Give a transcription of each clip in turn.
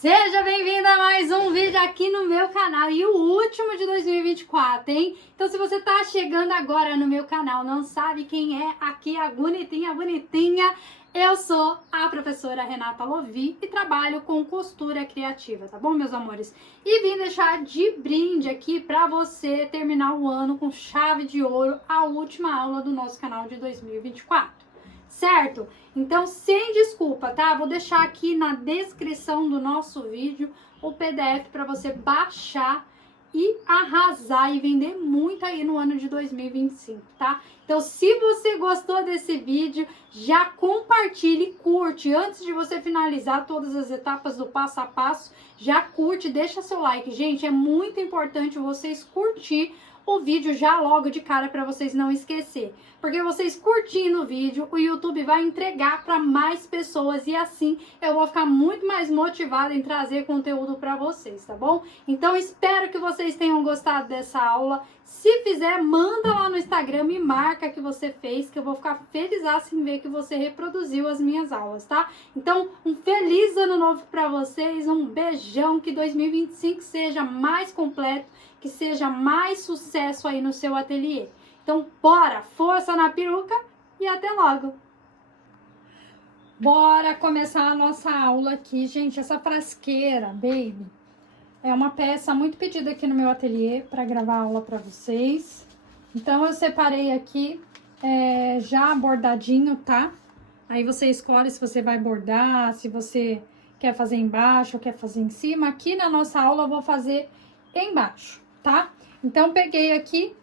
Seja bem-vindo a mais um vídeo aqui no meu canal e o último de 2024, hein? Então se você tá chegando agora no meu canal, não sabe quem é aqui a bonitinha, eu sou a professora Renata Lovi e trabalho com costura criativa, tá bom, meus amores? E vim deixar de brinde aqui pra você terminar o ano com chave de ouro, a última aula do nosso canal de 2024. Certo? Então, sem desculpa, tá? Vou deixar aqui na descrição do nosso vídeo o PDF para você baixar e arrasar e vender muito aí no ano de 2025, tá? Então, se você gostou desse vídeo, já compartilhe e curte. Antes de você finalizar todas as etapas do passo a passo, já curte, deixa seu like. Gente, é muito importante vocês curtir o vídeo já logo de cara para vocês não esquecer. Porque vocês curtindo o vídeo, o YouTube vai entregar para mais pessoas e assim eu vou ficar muito mais motivada em trazer conteúdo para vocês, tá bom? Então espero que vocês tenham gostado dessa aula. Se fizer, manda lá no Instagram, me marca que você fez, que eu vou ficar feliz em ver que você reproduziu as minhas aulas, tá? Então, um feliz ano novo para vocês, um beijão, que 2025 seja mais completo, que seja mais sucesso aí no seu ateliê. Então, bora, força na peruca e até logo! Bora começar a nossa aula aqui, gente. Essa frasqueira, baby, é uma peça muito pedida aqui no meu ateliê para gravar a aula para vocês. Então, eu separei aqui já bordadinho, tá? Aí você escolhe se você vai bordar, se você quer fazer embaixo ou quer fazer em cima. Aqui na nossa aula eu vou fazer embaixo, tá? Então, peguei aqui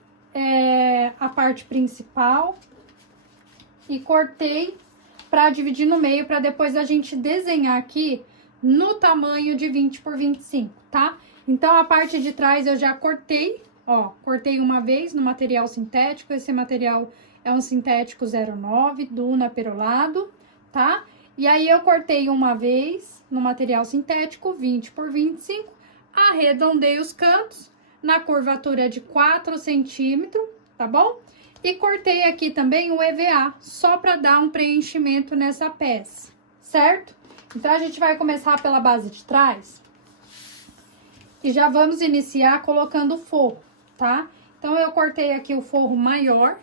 a parte principal e cortei para dividir no meio, para depois a gente desenhar aqui no tamanho de 20 por 25, tá? Então, a parte de trás eu já cortei, ó, cortei uma vez no material sintético. Esse material é um sintético 09, Duna perolado, tá? E aí, eu cortei uma vez no material sintético 20 por 25, arredondei os cantos na curvatura de 4 centímetros, tá bom? E cortei aqui também o EVA, só para dar um preenchimento nessa peça, certo? Então, a gente vai começar pela base de trás e já vamos iniciar colocando o forro, tá? Então, eu cortei aqui o forro maior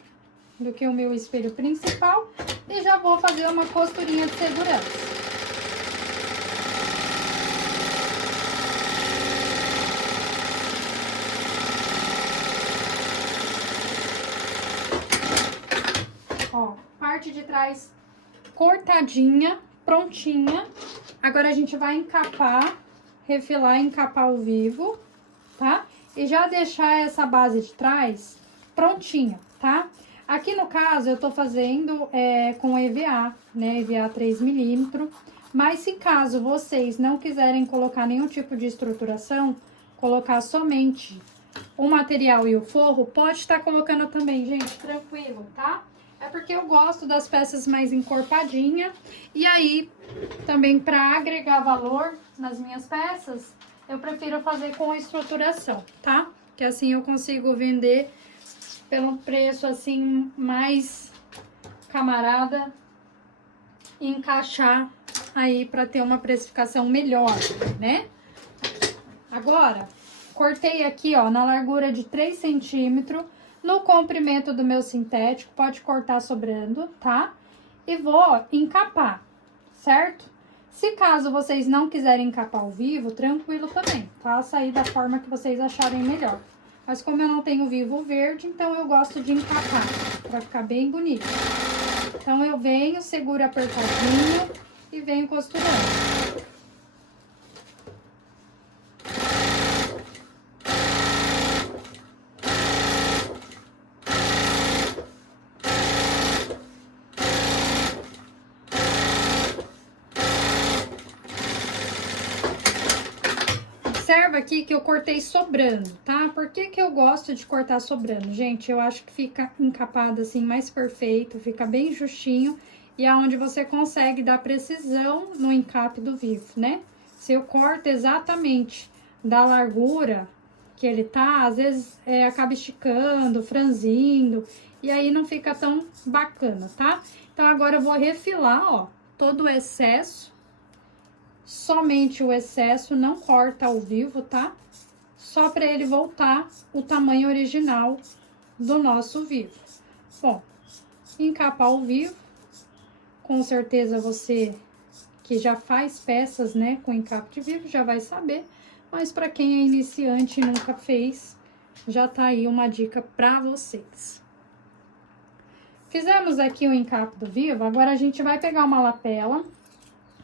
do que o meu espelho principal e já vou fazer uma costurinha de segurança. Ó, parte de trás cortadinha, prontinha. Agora a gente vai encapar, refilar e encapar o vivo, tá? E já deixar essa base de trás prontinha, tá? Aqui no caso eu tô fazendo com EVA, né? EVA 3 milímetros. Mas se caso vocês não quiserem colocar nenhum tipo de estruturação, colocar somente o material e o forro, pode estar colocando também, gente, tranquilo, tá? É porque eu gosto das peças mais encorpadinhas. E aí, também para agregar valor nas minhas peças, eu prefiro fazer com a estruturação, tá? Que assim eu consigo vender pelo preço assim mais camarada e encaixar aí para ter uma precificação melhor, né? Agora, cortei aqui, ó, na largura de 3 centímetros. No comprimento do meu sintético, pode cortar sobrando, tá? E vou encapar, certo? Se caso vocês não quiserem encapar ao vivo, tranquilo também. Faça aí da forma que vocês acharem melhor. Mas como eu não tenho vivo verde, então eu gosto de encapar, pra ficar bem bonito. Então, eu venho, seguro apertadinho e venho costurando. Observa aqui que eu cortei sobrando, tá? Por que que eu gosto de cortar sobrando? Gente, eu acho que fica encapado assim mais perfeito, fica bem justinho e é onde você consegue dar precisão no encape do vivo, né? Se eu corto exatamente da largura que ele tá, às vezes acaba esticando, franzindo e aí não fica tão bacana, tá? Então, agora eu vou refilar, ó, todo o excesso somente o excesso, não corta ao vivo, tá? Só para ele voltar o tamanho original do nosso vivo. Bom, encapar ao vivo, com certeza você que já faz peças, né, com encape de vivo, já vai saber. Mas para quem é iniciante e nunca fez, já tá aí uma dica para vocês. Fizemos aqui o encape do vivo, agora a gente vai pegar uma lapela,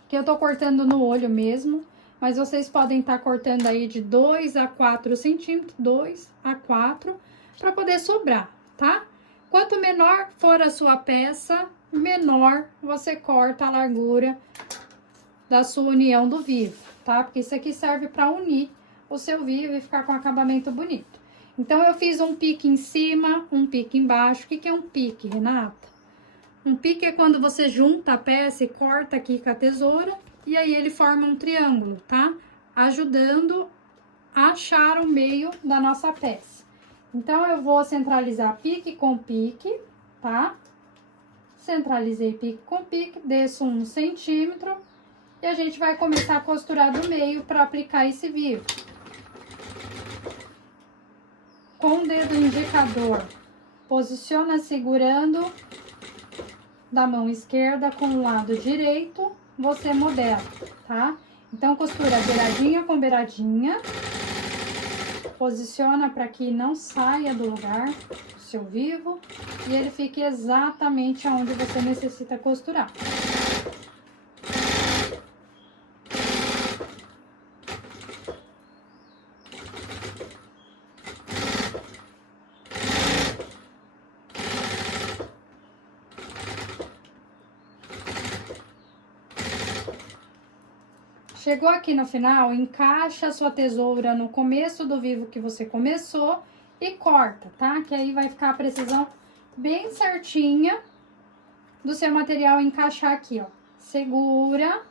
que eu tô cortando no olho mesmo, mas vocês podem estar cortando aí de 2 a 4 centímetros, 2 a 4, para poder sobrar, tá? Quanto menor for a sua peça, menor você corta a largura da sua união do vivo, tá? Porque isso aqui serve para unir o seu vivo e ficar com acabamento bonito. Então, eu fiz um pique em cima, um pique embaixo. O que é um pique, Renata? Um pique é quando você junta a peça e corta aqui com a tesoura, e aí ele forma um triângulo, tá? Ajudando a achar o meio da nossa peça. Então, eu vou centralizar pique com pique, tá? Centralizei pique com pique, desço 1 centímetro. E a gente vai começar a costurar do meio para aplicar esse vivo. Com o dedo indicador, posiciona segurando da mão esquerda com o lado direito, você modela, tá? Então, costura beiradinha com beiradinha. Posiciona para que não saia do lugar o seu vivo e ele fique exatamente onde você necessita costurar. Chegou aqui no final, encaixa a sua tesoura no começo do vivo que você começou e corta, tá? Que aí vai ficar a precisão bem certinha do seu material encaixar aqui, ó. Segura.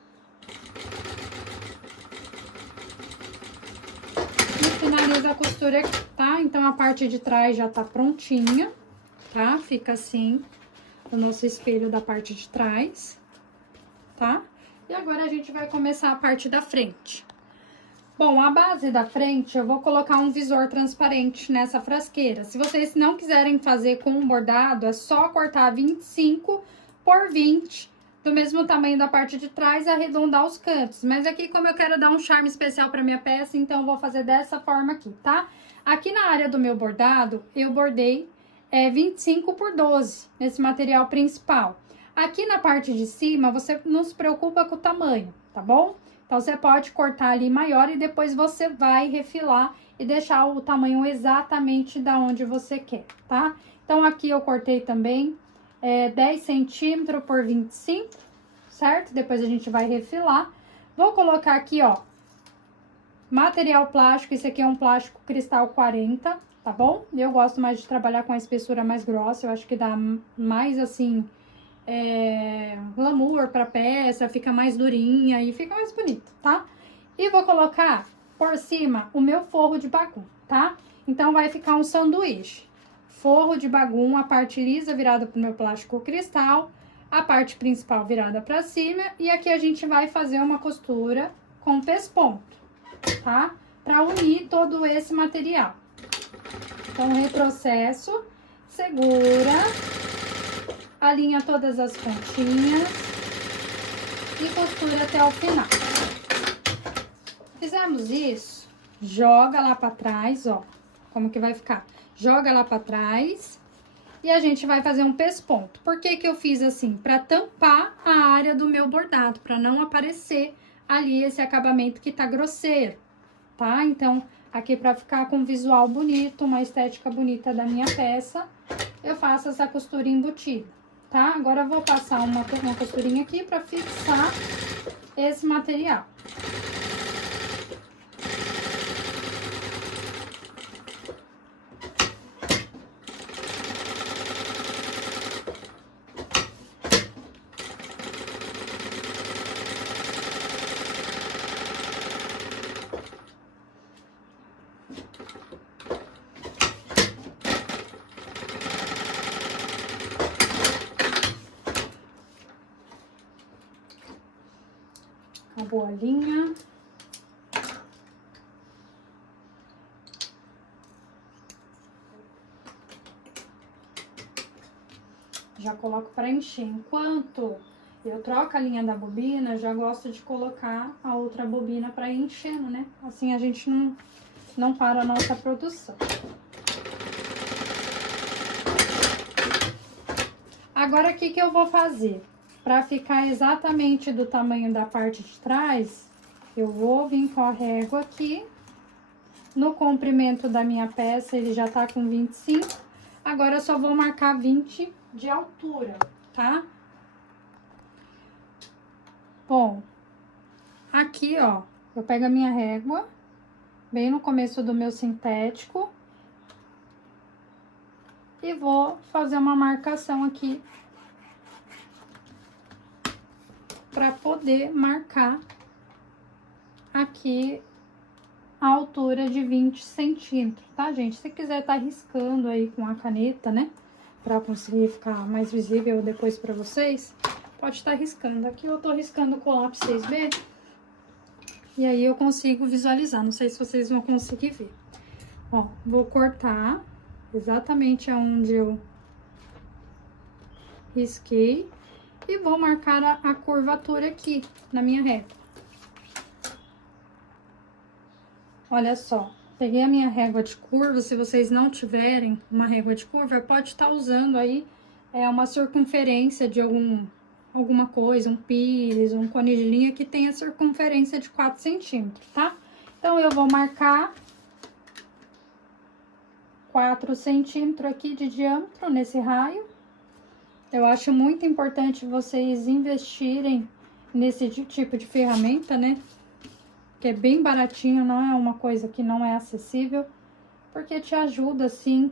E finaliza a costura aqui, tá? Então, a parte de trás já tá prontinha, tá? Fica assim, o nosso espelho da parte de trás, tá? E agora a gente vai começar a parte da frente. Bom, a base da frente eu vou colocar um visor transparente nessa frasqueira. Se vocês não quiserem fazer com um bordado, é só cortar 25 por 20, do mesmo tamanho da parte de trás, e arredondar os cantos. Mas aqui, como eu quero dar um charme especial para minha peça, então eu vou fazer dessa forma aqui, tá? Aqui na área do meu bordado, eu bordei 25 por 12, nesse material principal. Aqui na parte de cima, você não se preocupa com o tamanho, tá bom? Então, você pode cortar ali maior e depois você vai refilar e deixar o tamanho exatamente da onde você quer, tá? Então, aqui eu cortei também 10 centímetros por 25, certo? Depois a gente vai refilar. Vou colocar aqui, ó, material plástico. Esse aqui é um plástico cristal 40, tá bom? Eu gosto mais de trabalhar com a espessura mais grossa, eu acho que dá mais, assim, glamour pra peça, fica mais durinha e fica mais bonito, tá? E vou colocar por cima o meu forro de bagum, tá? Então, vai ficar um sanduíche. Forro de bagum, a parte lisa virada pro meu plástico cristal, a parte principal virada pra cima, e aqui a gente vai fazer uma costura com pesponto, tá? Pra unir todo esse material. Então, retrocesso, segura, alinha todas as pontinhas e costura até o final. Fizemos isso, joga lá pra trás, ó, como que vai ficar. Joga lá pra trás e a gente vai fazer um pesponto. Por que que eu fiz assim? Pra tampar a área do meu bordado, pra não aparecer ali esse acabamento que tá grosseiro, tá? Então, aqui pra ficar com um visual bonito, uma estética bonita da minha peça, eu faço essa costura embutida, tá? Agora, eu vou passar uma costurinha aqui pra fixar esse material. boa linha. Já coloco para encher. Enquanto eu troco a linha da bobina, já gosto de colocar a outra bobina para ir enchendo, né? Assim a gente não para a nossa produção. Agora, o que eu vou fazer? Para ficar exatamente do tamanho da parte de trás, eu vou vir com a régua aqui. No comprimento da minha peça, ele já tá com 25. Agora, eu só vou marcar 20 de altura, tá? Bom, aqui, ó, eu pego a minha régua, bem no começo do meu sintético. E vou fazer uma marcação aqui para poder marcar aqui a altura de 20 centímetros, tá, gente? Se quiser tá riscando aí com a caneta, né, para conseguir ficar mais visível depois para vocês, pode estar riscando. Aqui eu tô riscando com o lápis 6B e aí eu consigo visualizar. Não sei se vocês vão conseguir ver. Ó, vou cortar exatamente aonde eu risquei e vou marcar a curvatura aqui na minha régua. Olha só, peguei a minha régua de curva. Se vocês não tiverem uma régua de curva, pode estar usando aí uma circunferência de alguma coisa, um pires, um cone de linha que tenha circunferência de 4 centímetros, tá? Então, eu vou marcar 4 centímetros aqui de diâmetro nesse raio. Eu acho muito importante vocês investirem nesse tipo de ferramenta, né? Que é bem baratinho, não é uma coisa que não é acessível, porque te ajuda, assim,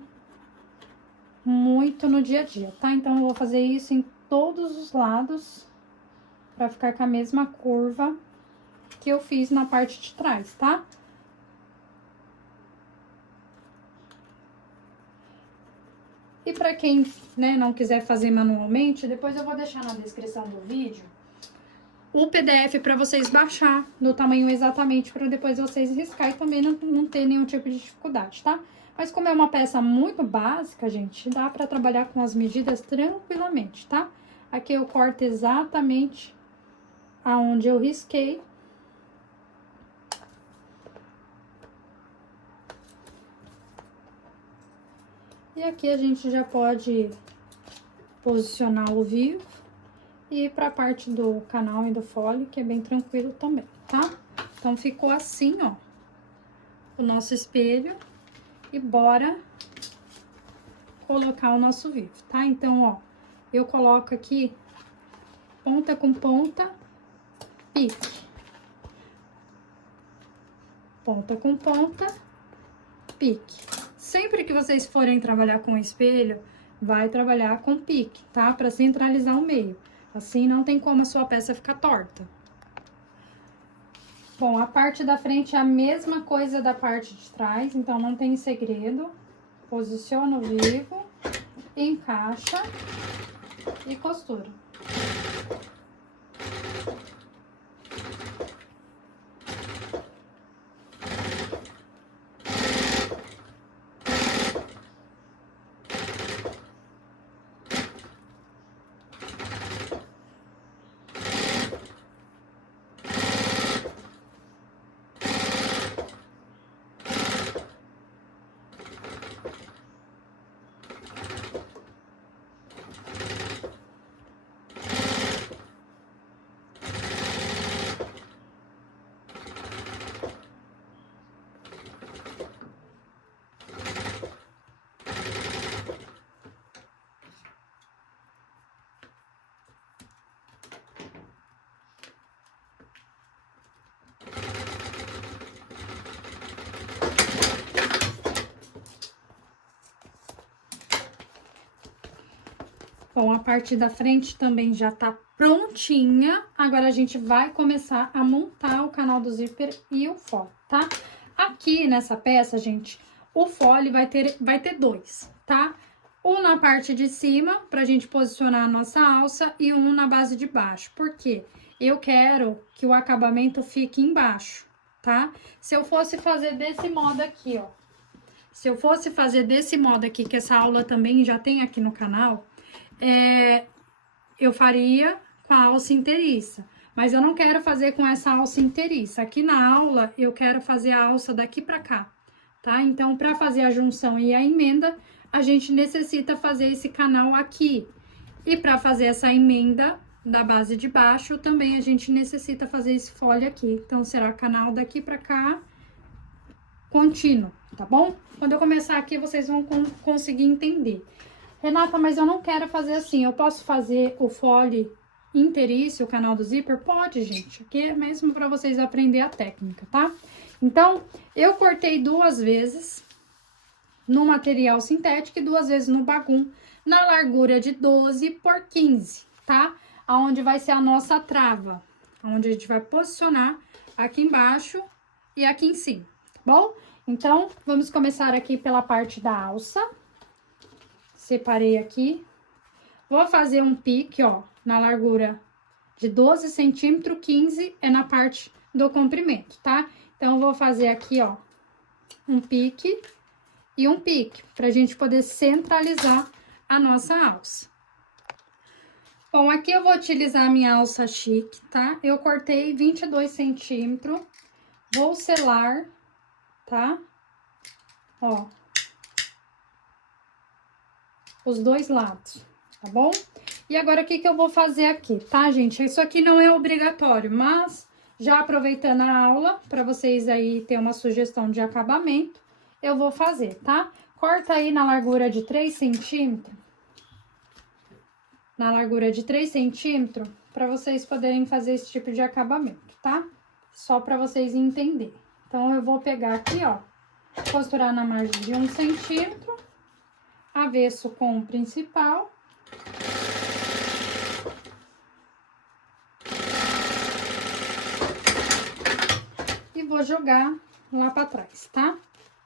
muito no dia a dia, tá? Então, eu vou fazer isso em todos os lados, pra ficar com a mesma curva que eu fiz na parte de trás, tá? E pra quem, né, não quiser fazer manualmente, depois eu vou deixar na descrição do vídeo o PDF para vocês baixar no tamanho exatamente, para depois vocês riscar e também não ter nenhum tipo de dificuldade, tá? Mas como é uma peça muito básica, gente, dá para trabalhar com as medidas tranquilamente, tá? Aqui eu corto exatamente aonde eu risquei. E aqui a gente já pode posicionar o vivo e ir para a parte do canal e do fole, que é bem tranquilo também, tá? Então, ficou assim, ó, o nosso espelho. E bora colocar o nosso vivo, tá? Então, ó, eu coloco aqui ponta com ponta, pique. Ponta com ponta, pique. Sempre que vocês forem trabalhar com o espelho, vai trabalhar com pique, tá? Pra centralizar o meio. Assim, não tem como a sua peça ficar torta. Bom, a parte da frente é a mesma coisa da parte de trás, então não tem segredo. Posiciona o vivo, encaixa e costura. Bom, a parte da frente também já tá prontinha. Agora, a gente vai começar a montar o canal do zíper e o fole, tá? Aqui nessa peça, gente, o fole vai ter dois, tá? Um na parte de cima, pra gente posicionar a nossa alça, e um na base de baixo. Por quê? eu quero que o acabamento fique embaixo, tá? Se eu fosse fazer desse modo aqui, ó. Se eu fosse fazer desse modo aqui, que essa aula também já tem aqui no canal, eu faria com a alça inteiriça. Mas eu não quero fazer com essa alça inteiriça. Aqui na aula, eu quero fazer a alça daqui pra cá, tá? Então, pra fazer a junção e a emenda, a gente necessita fazer esse canal aqui. E pra fazer essa emenda da base de baixo, também a gente necessita fazer esse folha aqui. Então, será canal daqui pra cá, contínuo, tá bom? Quando eu começar aqui, vocês vão conseguir entender. Renata, mas eu não quero fazer assim, eu posso fazer o fole inteiriço, o canal do zíper? Pode, gente, aqui é mesmo para vocês aprenderem a técnica, tá? Então, eu cortei 2 vezes no material sintético e 2 vezes no bagum, na largura de 12 por 15, tá? Aonde vai ser a nossa trava, onde a gente vai posicionar aqui embaixo e aqui em cima, tá bom? Então, vamos começar aqui pela parte da alça. Separei aqui. Vou fazer um pique, ó, na largura de 12 centímetros, 15 é na parte do comprimento, tá? Então, vou fazer aqui, ó, um pique e um pique, pra gente poder centralizar a nossa alça. Bom, aqui eu vou utilizar a minha alça chique, tá? Eu cortei 22 centímetros, vou selar, tá? Ó, os 2 lados, tá bom? E agora, o que que eu vou fazer aqui, tá, gente? Isso aqui não é obrigatório, mas já aproveitando a aula, pra vocês aí ter uma sugestão de acabamento, eu vou fazer, tá? Corta aí na largura de 3 centímetros, na largura de 3 centímetros, pra vocês poderem fazer esse tipo de acabamento, tá? Só pra vocês entenderem. Então, eu vou pegar aqui, ó, costurar na margem de 1 centímetro, avesso com o principal. E vou jogar lá pra trás, tá?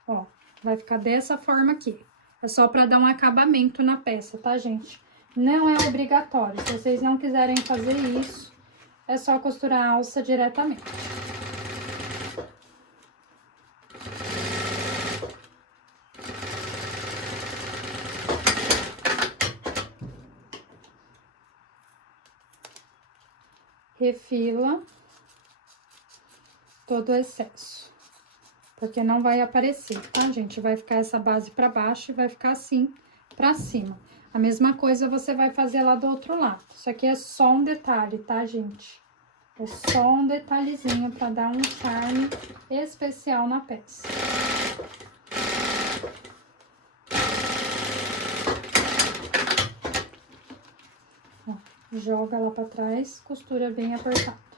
Ó, vai ficar dessa forma aqui. É só pra dar um acabamento na peça, tá, gente? Não é obrigatório. Se vocês não quiserem fazer isso, é só costurar a alça diretamente. Refila todo o excesso, porque não vai aparecer, tá, gente? Vai ficar essa base pra baixo e vai ficar assim pra cima. A mesma coisa você vai fazer lá do outro lado. Isso aqui é só um detalhe, tá, gente? É só um detalhezinho pra dar um charme especial na peça. Ó, joga lá pra trás, costura bem apertado.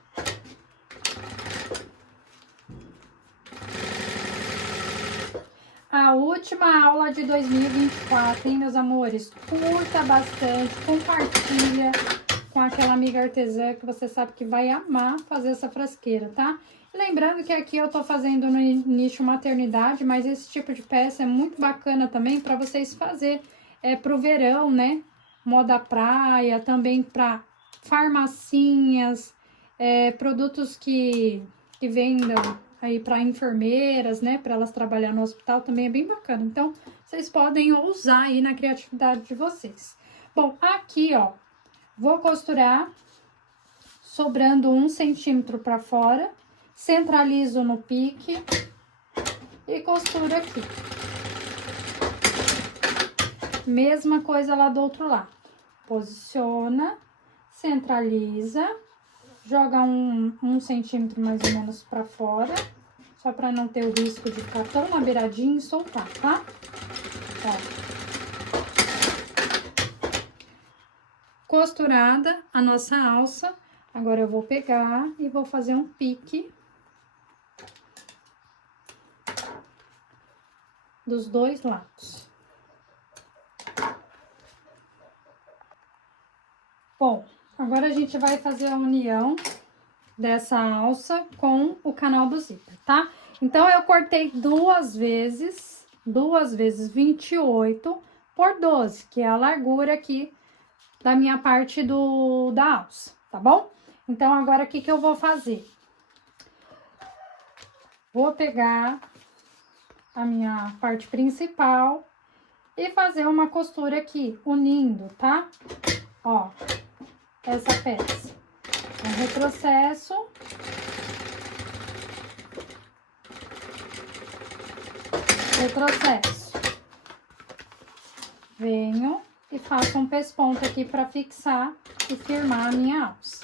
A última aula de 2024, hein, meus amores? Curta bastante, compartilha com aquela amiga artesã que você sabe que vai amar fazer essa frasqueira, tá? E lembrando que aqui eu tô fazendo no nicho maternidade, mas esse tipo de peça é muito bacana também para vocês fazer pro verão, né? Moda praia, também para farmacinhas, produtos que vendam aí para enfermeiras, né, para elas trabalhar no hospital, também é bem bacana. Então, vocês podem usar aí na criatividade de vocês. Bom, aqui, ó, vou costurar sobrando 1 centímetro para fora, centralizo no pique e costuro aqui. Mesma coisa lá do outro lado. Posiciona, centraliza, joga um centímetro mais ou menos pra fora, só pra não ter o risco de ficar tão na beiradinha e soltar, tá? Ó. Costurada a nossa alça, agora eu vou pegar e vou fazer um pique dos 2 lados. Bom, agora a gente vai fazer a união dessa alça com o canal do zíper, tá? Então, eu cortei 2 vezes 28 por 12, que é a largura aqui da minha parte da alça, tá bom? Então, agora, o que eu vou fazer? Vou pegar a minha parte principal e fazer uma costura aqui, unindo, tá? Ó, essa peça. Um retrocesso. Retrocesso. Venho e faço um pesponto aqui para fixar e firmar a minha alça.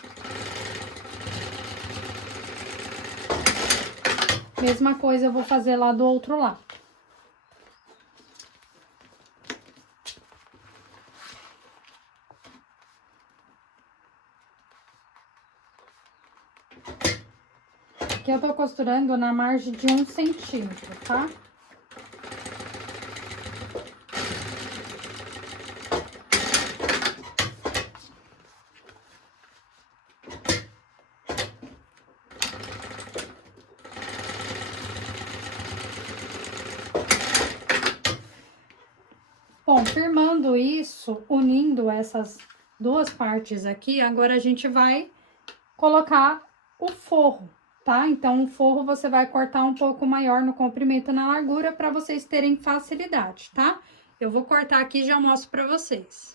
Mesma coisa eu vou fazer lá do outro lado. Aqui eu tô costurando na margem de 1 centímetro, tá? Bom, firmando isso, unindo essas duas partes aqui, agora a gente vai colocar o forro, tá? Então, o forro você vai cortar um pouco maior no comprimento e na largura para vocês terem facilidade, tá? Eu vou cortar aqui e já mostro para vocês.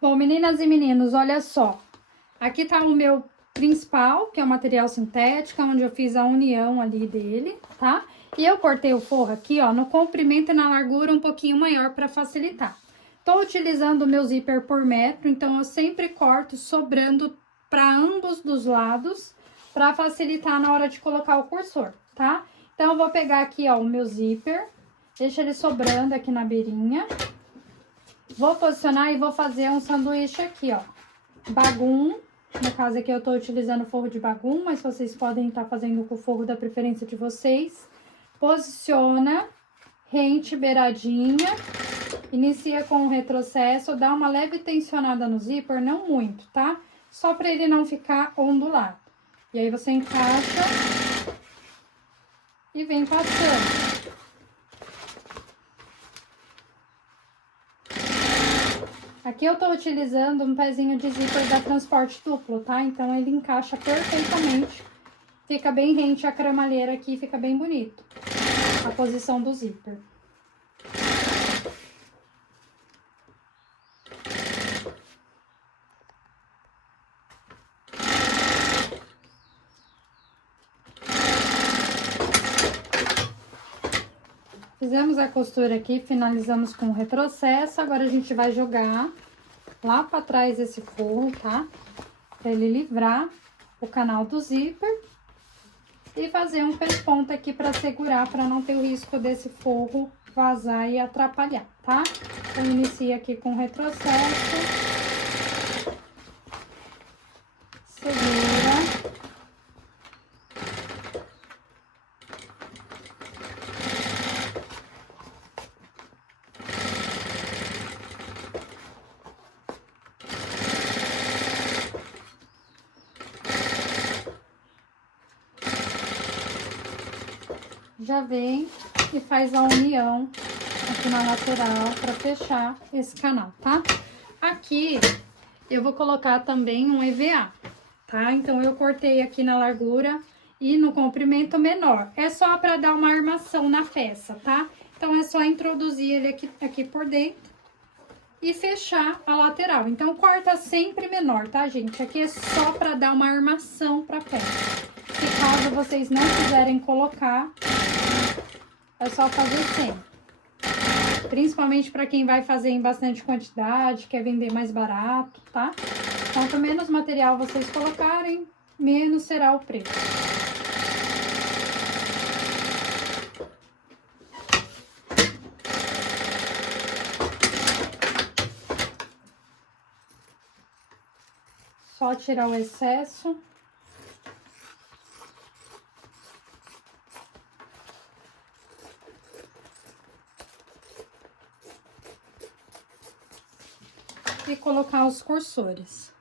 Bom, meninas e meninos, olha só. Aqui tá o meu principal, que é o material sintético, onde eu fiz a união ali dele, tá? E eu cortei o forro aqui, ó, no comprimento e na largura um pouquinho maior para facilitar. Tô utilizando o meu zíper por metro, então eu sempre corto sobrando para ambos dos lados, para facilitar na hora de colocar o cursor, tá? Então, eu vou pegar aqui, ó, o meu zíper, deixa ele sobrando aqui na beirinha. Vou posicionar e vou fazer um sanduíche aqui, ó, bagum. No caso aqui eu tô utilizando forro de bagum, mas vocês podem estar fazendo com o forro da preferência de vocês. Posiciona, rente beiradinha, inicia com o retrocesso, dá uma leve tensionada no zíper, não muito, tá? Só pra ele não ficar ondulado. E aí você encaixa e vem passando. Aqui eu tô utilizando um pezinho de zíper da Transporte Duplo, tá? Então, ele encaixa perfeitamente. Fica bem rente a cremalheira aqui, fica bem bonito a posição do zíper. Fizemos a costura aqui, finalizamos com o retrocesso. Agora, a gente vai jogar lá pra trás esse forro, tá? Pra ele livrar o canal do zíper. E fazer um pesponto aqui pra segurar, pra não ter o risco desse forro vazar e atrapalhar, tá? Então, inicia aqui com o retrocesso. Segura. Já vem e faz a união aqui na lateral para fechar esse canal, tá? Aqui eu vou colocar também um EVA, tá? Então, eu cortei aqui na largura e no comprimento menor. É só para dar uma armação na peça, tá? Então, é só introduzir ele aqui por dentro e fechar a lateral. Então, corta sempre menor, tá, gente? Aqui é só para dar uma armação pra peça. Se caso vocês não quiserem colocar, é só fazer sempre. Principalmente para quem vai fazer em bastante quantidade, quer vender mais barato, tá? Quanto menos material vocês colocarem, menos será o preço. Só tirar o excesso. E colocar os cursores.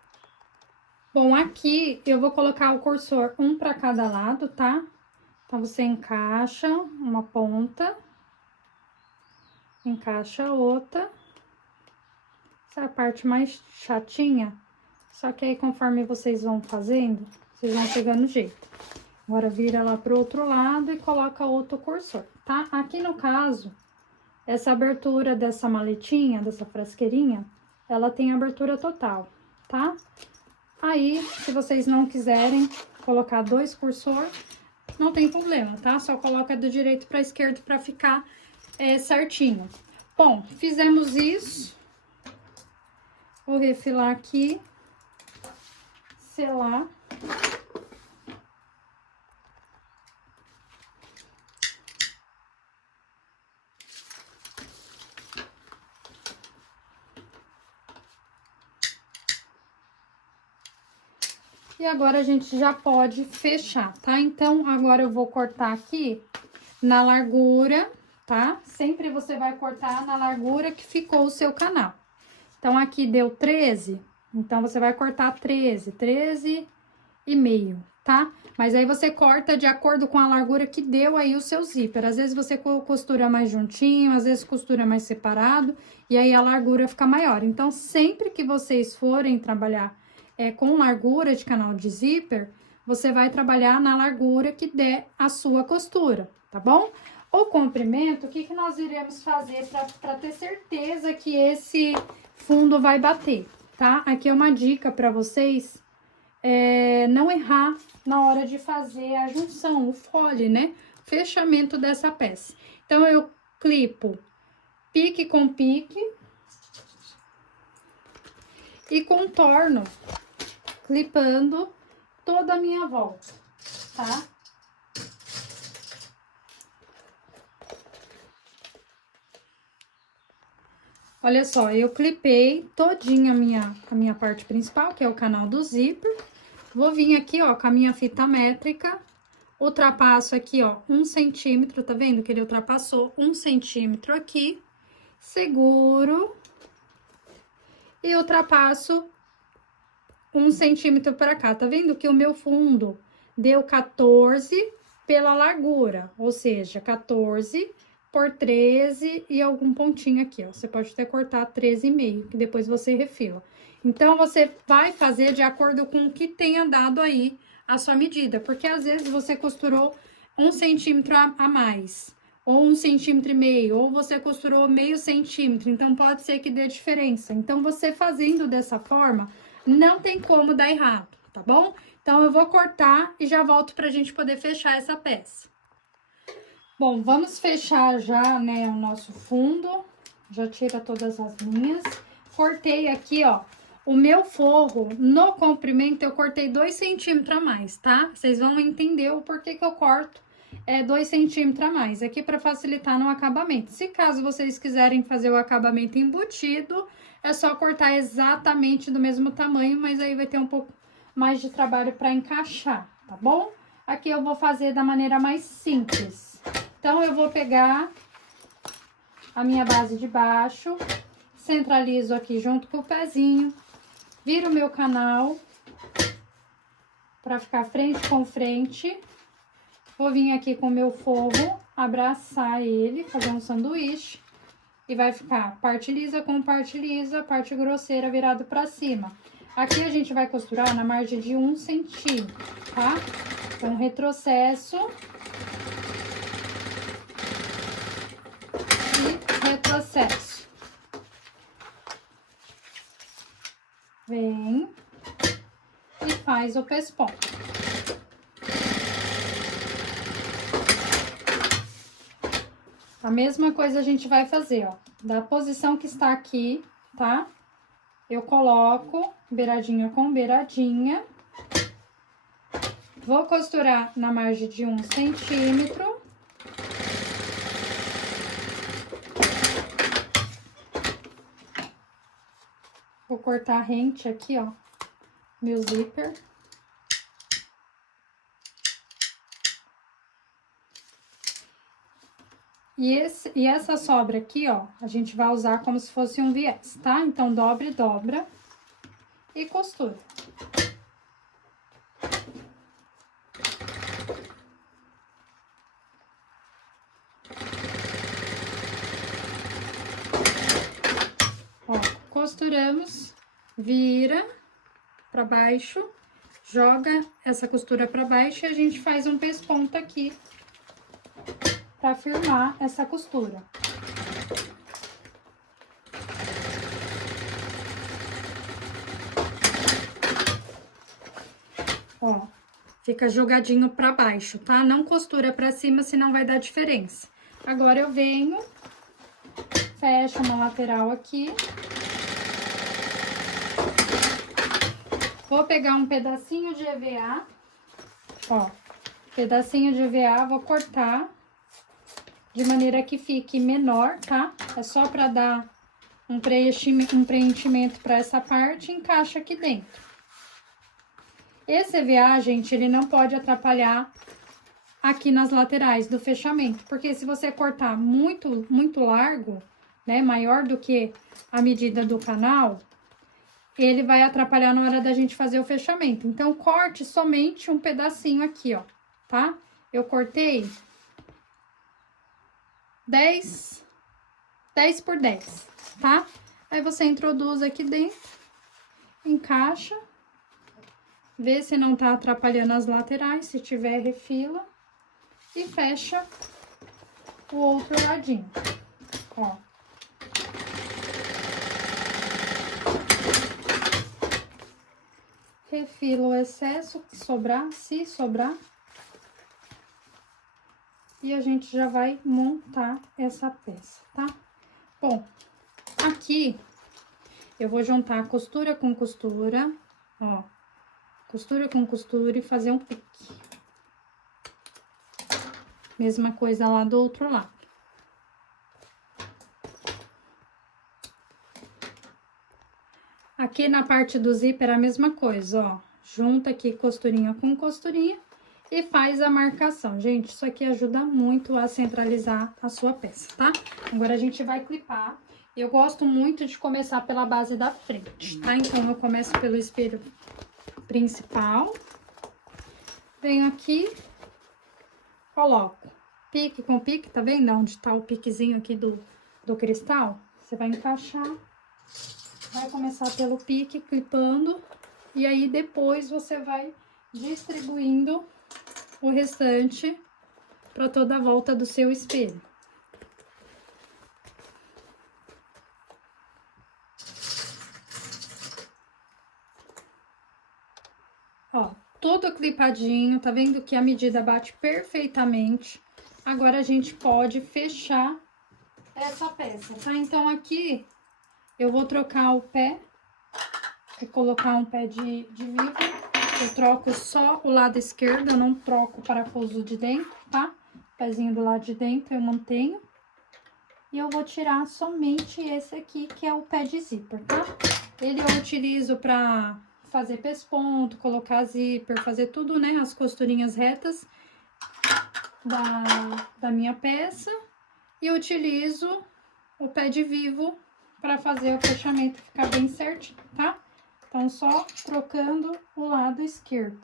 Bom, aqui eu vou colocar o cursor um para cada lado, tá? Então, você encaixa uma ponta, encaixa a outra. Essa é a parte mais chatinha, Só que aí, conforme vocês vão fazendo, vocês vão pegando jeito. Agora, vira ela pro outro lado e coloca outro cursor, tá? Aqui no caso, essa abertura dessa maletinha, dessa frasqueirinha, ela tem abertura total, tá? Aí, se vocês não quiserem colocar 2 cursor, não tem problema, tá? Só coloca do direito para esquerdo para ficar certinho. Bom, fizemos isso. Vou refilar aqui. Selar. E agora a gente já pode fechar, tá? Então, agora eu vou cortar aqui na largura, tá? Sempre você vai cortar na largura que ficou o seu canal. Então, aqui deu 13, então você vai cortar 13 e meio, tá? Mas aí você corta de acordo com a largura que deu aí o seu zíper. Às vezes você costura mais juntinho, às vezes costura mais separado, e aí a largura fica maior. Então, sempre que vocês forem trabalhar com largura de canal de zíper, você vai trabalhar na largura que der a sua costura, tá bom? O comprimento, o que que nós iremos fazer para ter certeza que esse fundo vai bater, tá? Aqui é uma dica para vocês, não errar na hora de fazer a junção, o fole, né? Fechamento dessa peça. Então, eu clipo pique com pique e contorno, clipando toda a minha volta, tá? Olha só, eu clipei todinha a minha parte principal, que é o canal do zíper. Vou vir aqui, ó, com a minha fita métrica, ultrapasso aqui, ó, 1 centímetro, tá vendo que ele ultrapassou 1 centímetro aqui, seguro e ultrapasso 1 centímetro pra cá. Tá vendo que o meu fundo deu 14 pela largura, ou seja, 14 por 13 e algum pontinho aqui, ó. Você pode até cortar 13,5, que depois você refila. Então, você vai fazer de acordo com o que tenha dado aí a sua medida, porque às vezes você costurou 1 centímetro a mais, ou 1,5 centímetros, ou você costurou meio centímetro, então pode ser que dê diferença. Então, você fazendo dessa forma, não tem como dar errado, tá bom? Então, eu vou cortar e já volto pra gente poder fechar essa peça. Bom, vamos fechar já, né, o nosso fundo. Já tira todas as linhas. Cortei aqui, ó, o meu forro no comprimento, eu cortei 2 centímetros a mais, tá? Vocês vão entender o porquê que eu corto 2 centímetros a mais. Aqui para facilitar no acabamento. Se caso vocês quiserem fazer o acabamento embutido, é só cortar exatamente do mesmo tamanho, mas aí vai ter um pouco mais de trabalho para encaixar, tá bom? Aqui eu vou fazer da maneira mais simples. Então, eu vou pegar a minha base de baixo, centralizo aqui junto com o pezinho, viro o meu canal para ficar frente com frente. Vou vir aqui com o meu forro, abraçar ele, fazer um sanduíche. E vai ficar parte lisa com parte lisa, parte grosseira virado para cima. Aqui a gente vai costurar na margem de 1 centímetro, tá? Então, retrocesso. Retrocesso. Vem e faz o pesponto. A mesma coisa a gente vai fazer, ó, da posição que está aqui, tá? Eu coloco beiradinha com beiradinha. Vou costurar na margem de 1 centímetro. Vou cortar rente aqui, ó, meu zíper. E essa sobra aqui, ó, a gente vai usar como se fosse um viés, tá? Então, dobra e dobra e costura. Ó, costuramos, vira pra baixo, joga essa costura pra baixo e a gente faz um pesponto aqui pra firmar essa costura. Ó, fica jogadinho pra baixo, tá? Não costura pra cima, senão vai dar diferença. Agora eu venho, fecho uma lateral aqui. Vou pegar um pedacinho de EVA, ó, pedacinho de EVA, vou cortar de maneira que fique menor, tá? É só pra dar um preenchimento pra essa parte e encaixa aqui dentro. Esse EVA, gente, ele não pode atrapalhar aqui nas laterais do fechamento, porque se você cortar muito largo, né, maior do que a medida do canal, ele vai atrapalhar na hora da gente fazer o fechamento. Então, corte somente um pedacinho aqui, ó, tá? Eu cortei 10 por 10, tá? Aí você introduz aqui dentro, encaixa, vê se não tá atrapalhando as laterais, se tiver, refila e fecha o outro ladinho, ó. Refila o excesso que sobrar, se sobrar. E a gente já vai montar essa peça, tá? Bom, aqui eu vou juntar costura com costura, ó. Costura com costura e fazer um pique. Mesma coisa lá do outro lado. Aqui na parte do zíper a mesma coisa, ó. Junta aqui costurinha com costurinha e faz a marcação. Gente, isso aqui ajuda muito a centralizar a sua peça, tá? Agora a gente vai clipar. Eu gosto muito de começar pela base da frente, tá? Então, eu começo pelo espelho principal. Venho aqui, coloco pique com pique, tá vendo onde tá o piquezinho aqui do cristal? Você vai encaixar, vai começar pelo pique, clipando, e aí depois você vai distribuindo o restante para toda a volta do seu espelho. Ó, todo clipadinho, tá vendo que a medida bate perfeitamente. Agora, a gente pode fechar essa peça, tá? Então, aqui, eu vou trocar o pé e colocar um pé de vivo. Eu troco só o lado esquerdo, eu não troco o parafuso de dentro, tá? O pezinho do lado de dentro eu mantenho. E eu vou tirar somente esse aqui, que é o pé de zíper, tá? Ele eu utilizo pra fazer pesponto, colocar zíper, fazer tudo, né? As costurinhas retas da minha peça. E utilizo o pé de vivo pra fazer o fechamento ficar bem certinho, tá? Então, só trocando o lado esquerdo.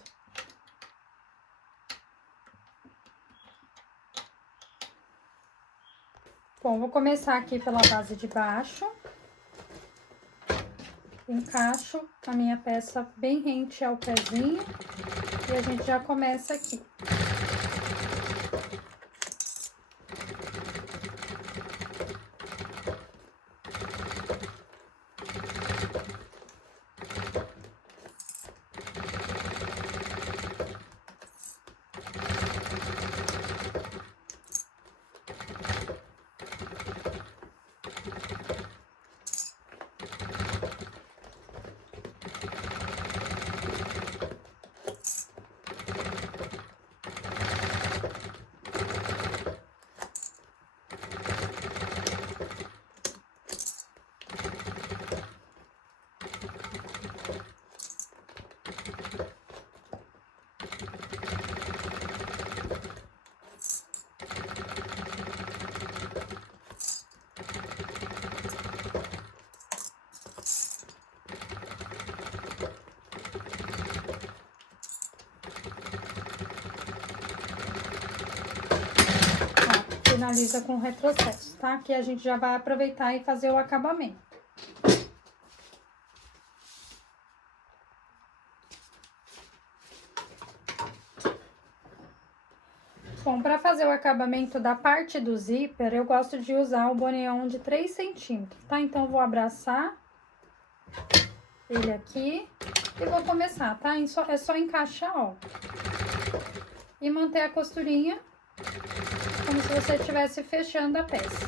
Bom, vou começar aqui pela base de baixo. Encaixo a minha peça bem rente ao pezinho. E a gente já começa aqui. Finaliza com retrocesso, tá? Que a gente já vai aproveitar e fazer o acabamento. Bom, para fazer o acabamento da parte do zíper, eu gosto de usar o boneon de 3 centímetros, tá? Então, eu vou abraçar ele aqui e vou começar, tá? É só encaixar, ó. E manter a costurinha como se você estivesse fechando a peça.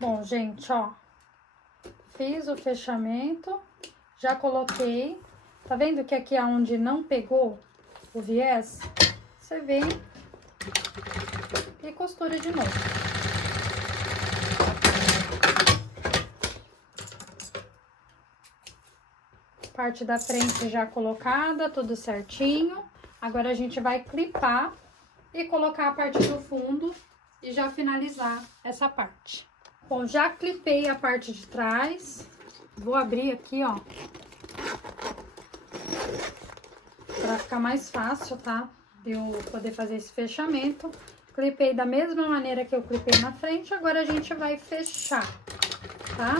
Bom, gente, ó, fiz o fechamento, já coloquei, tá vendo que aqui aonde não pegou o viés, você vem e costura de novo. Parte da frente já colocada, tudo certinho. Agora a gente vai clipar e colocar a parte do fundo e já finalizar essa parte. Bom, já clipei a parte de trás. Vou abrir aqui, ó, pra ficar mais fácil, tá? De eu poder fazer esse fechamento. Clipei da mesma maneira que eu clipei na frente. Agora a gente vai fechar, tá?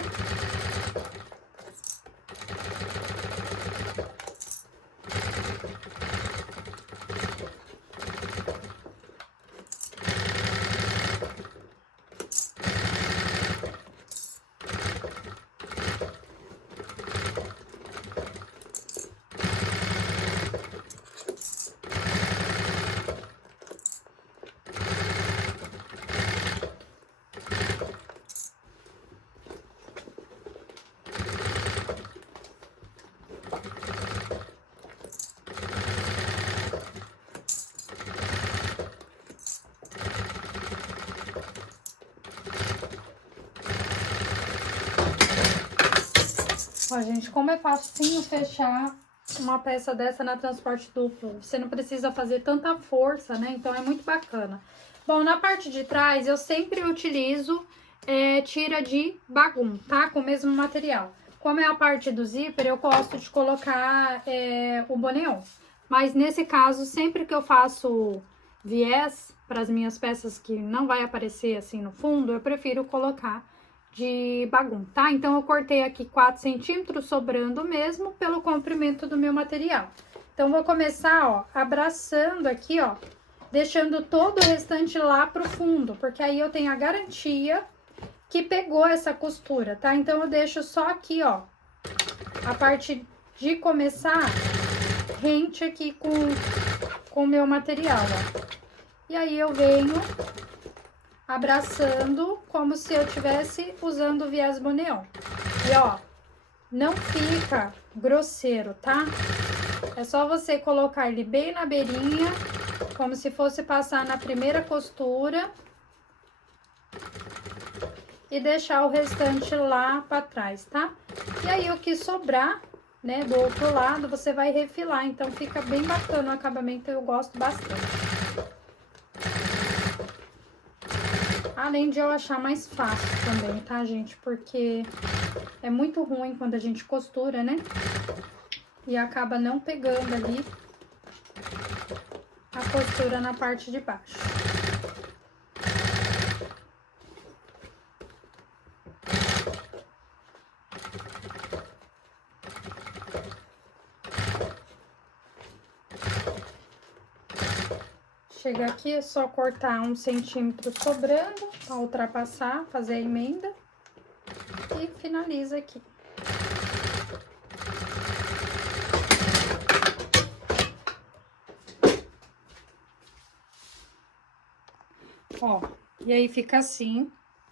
Ó, gente, como é facinho fechar uma peça dessa na transporte duplo. Você não precisa fazer tanta força, né? Então, é muito bacana. Bom, na parte de trás, eu sempre utilizo tira de bagum, tá? Com o mesmo material. Como é a parte do zíper, eu gosto de colocar o boneon. Mas, nesse caso, sempre que eu faço viés para as minhas peças que não vai aparecer assim no fundo, eu prefiro colocar de bagum, tá? Então, eu cortei aqui 4 centímetros, sobrando mesmo pelo comprimento do meu material. Então, vou começar, ó, abraçando aqui, ó, deixando todo o restante lá pro fundo, porque aí eu tenho a garantia que pegou essa costura, tá? Então, eu deixo só aqui, ó, a parte de começar rente aqui com o meu material, ó. E aí, eu venho abraçando como se eu estivesse usando o viés boneon. E ó, não fica grosseiro, tá? É só você colocar ele bem na beirinha, como se fosse passar na primeira costura. E deixar o restante lá pra trás, tá? E aí, o que sobrar, né, do outro lado, você vai refilar. Então, fica bem bacana o acabamento, eu gosto bastante. Além de eu achar mais fácil também, tá, gente? Porque é muito ruim quando a gente costura, né? E acaba não pegando ali a costura na parte de baixo. Chega aqui, é só cortar 1 centímetro sobrando, pra ultrapassar, fazer a emenda e finaliza aqui. Ó, e aí fica assim,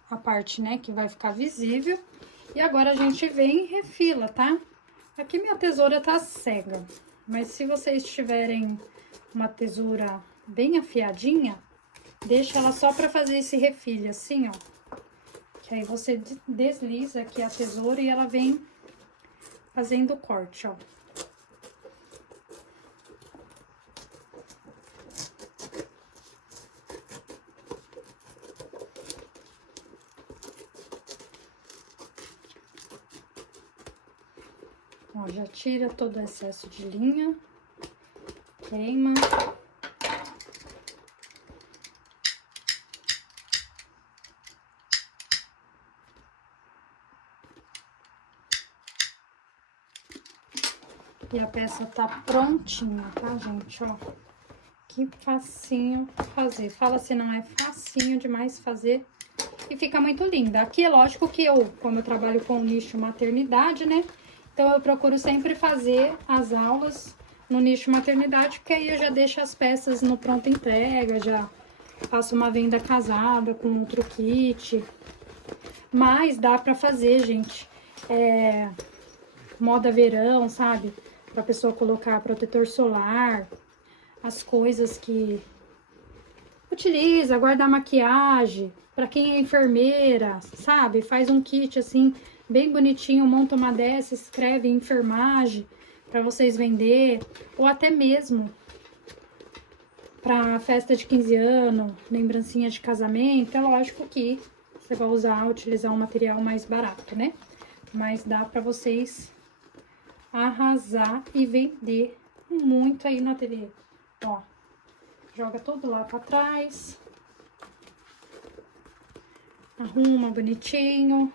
a parte, né, que vai ficar visível. E agora a gente vem e refila, tá? Aqui minha tesoura tá cega, mas se vocês tiverem uma tesoura bem afiadinha, deixa ela só pra fazer esse refilho, assim, ó. Que aí você desliza aqui a tesoura e ela vem fazendo o corte, ó. Ó, já tira todo o excesso de linha, queima. E a peça tá prontinha, tá, gente? Ó, que facinho fazer. Fala se não é facinho demais fazer e fica muito linda. Aqui é lógico que como eu trabalho com o nicho maternidade, né? Então, eu procuro sempre fazer as aulas no nicho maternidade, porque aí eu já deixo as peças no pronto entrega, já faço uma venda casada com outro kit. Mas dá pra fazer, gente, moda verão, sabe? Pra pessoa colocar protetor solar, as coisas que utiliza, guardar maquiagem, pra quem é enfermeira, sabe? Faz um kit assim, bem bonitinho, monta uma dessa, escreve enfermagem pra vocês vender, ou até mesmo pra festa de 15 anos, lembrancinha de casamento. É lógico que você vai utilizar um material mais barato, né? Mas dá pra vocês arrasar e vender muito aí no ateliê. Ó, joga tudo lá pra trás. Arruma bonitinho.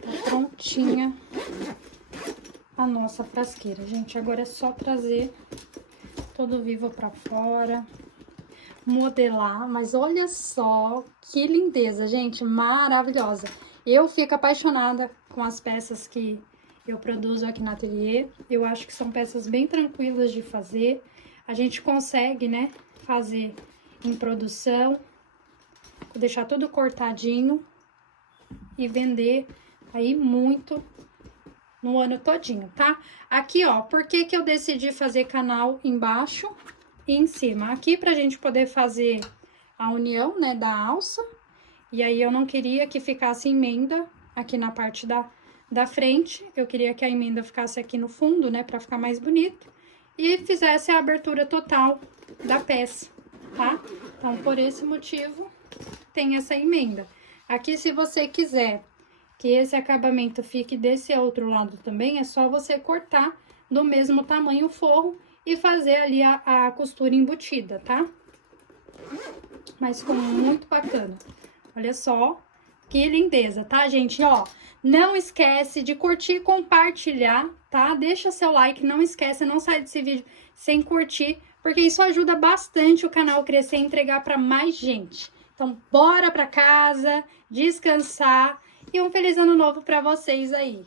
Tá prontinha a nossa frasqueira, gente. Agora é só trazer todo vivo pra fora, modelar, mas olha só que lindeza, gente, maravilhosa. Eu fico apaixonada com as peças que eu produzo aqui no ateliê. Eu acho que são peças bem tranquilas de fazer. A gente consegue, né, fazer em produção, deixar tudo cortadinho e vender aí muito no ano todinho, tá? Aqui, ó, por que que eu decidi fazer canal embaixo e em cima? Aqui pra gente poder fazer a união, né, da alça. E aí eu não queria que ficasse emenda aqui na parte da frente. Eu queria que a emenda ficasse aqui no fundo, né, pra ficar mais bonito. E fizesse a abertura total da peça, tá? Então, por esse motivo, tem essa emenda. Aqui, se você quiser que esse acabamento fique desse outro lado também, é só você cortar do mesmo tamanho o forro e fazer ali a costura embutida, tá? Mas ficou muito bacana. Olha só que lindeza, tá, gente? Ó, não esquece de curtir e compartilhar, tá? Deixa seu like, não esquece, não sai desse vídeo sem curtir, porque isso ajuda bastante o canal a crescer e entregar para mais gente. Então, bora pra casa, descansar e um feliz ano novo para vocês aí.